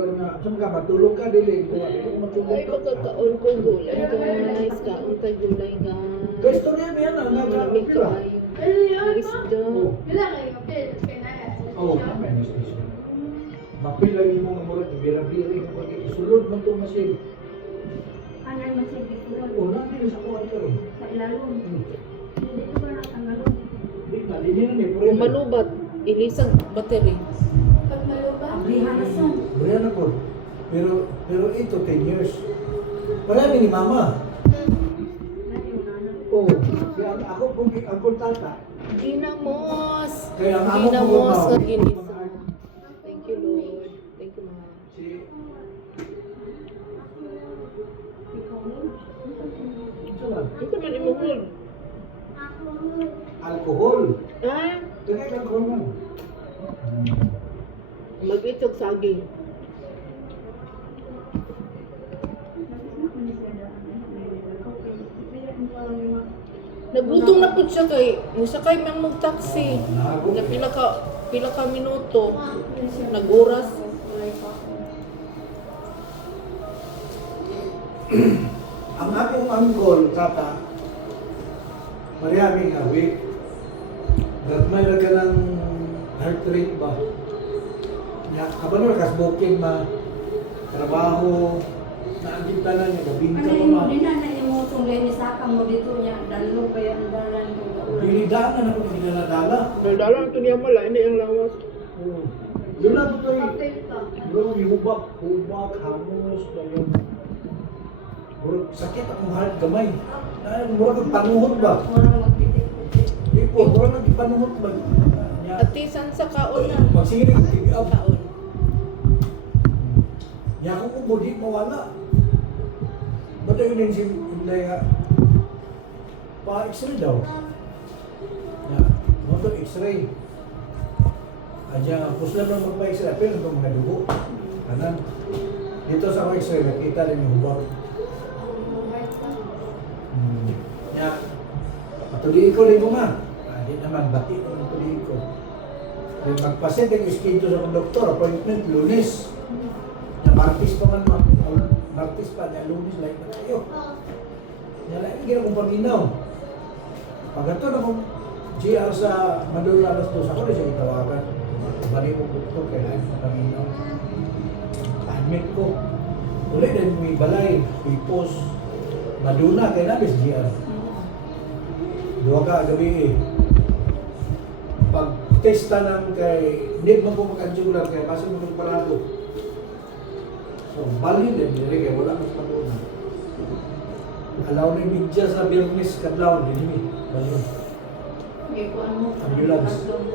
doktor nga, saan ka matulog ka dili ko matulog Ay, ka. magkakaon ko gulay guys. Kaon tayo gulay guys. Kaya istorya mo yan, Malamig pila. kayo. Isda. Oo, may anesthesia. Mapil lagi mo nga murag, bira-bira yung pag isulod man ito masin. Anay masig sulod. O, natin sa kuwan ka rin. Sa ilalong. Hindi ko ba natanggalon? Di na, di na ni, Kung malubat, ilisag battery. Pag maluba, abrihan na son. Bria na po. Pero ito, 10 years. Marami ni mama. Oo. Kaya ako kung ang tata. Ginamos. Kaya ang amo ko Ginamos ba? nga ginisa. Thank you, Lord. Thank you, Ma. Si Ito man imuhol. alcohol. Ah, Dagay alcohol man. mag-itog saging. Nagutom na po siya kay musakay man mong taxi. Na pila ka minuto. Naguras. Ang akong anggol, tata, marami nga, week. May na ka ng heart rate ba? Kabalo ka smoking ma, trabaho, naagita na niya, gabing ka pa ma. Ano yun, na yung tunggay ni Saka mo dito niya, dalo ba yung dalan ko kaulan? Pinidaan na ako hindi na nadala. Nagdala ito niya mala, hindi ang lawas. Oo. Doon na ito yung hubak, hamos, na yung murag sakit akong heart gamay. Murag ang panuhot ba? Murang magpitik-pitik. Di po, murag ang panuhot ba? Atisan sa kaon na. Magsigilig ang tigaw. Kaon. Ya ako kung budi mawala. Ba't yun yung simple nga? Pa-x-ray daw. Ya, mo to x-ray. Adya, pusla lang magpa-x-ray. Pero ito mga dugo. Kanan. Dito sa ako x-ray, nakita rin yung hubak. Ya, patuloy ko rin mo nga. Hindi naman, bati naman tuloy ko. Kaya magpaset ang schedule sa doktor, appointment, Lunes. Na Martis pa man, Martis pa, na Lunes, like na kayo. Yan, hindi akong paminaw. Pag ito na kung GR sa Mandula alas 2 ako, siya itawagan. Balik ko doktor, kailangan sa paminaw. Admit ko. Ulit din may balay, may post. Maduna, kailangan is GR. Dua ka gabi eh. Pag testa ng kay, hindi mo po makajugular kaya kasi mo parado. So, bali din, hindi kaya wala mas paduna. Alaw na yung media sa Birnis, kadlaw, din yun. Bali. Okay, kung ano, Ambulance. tatlong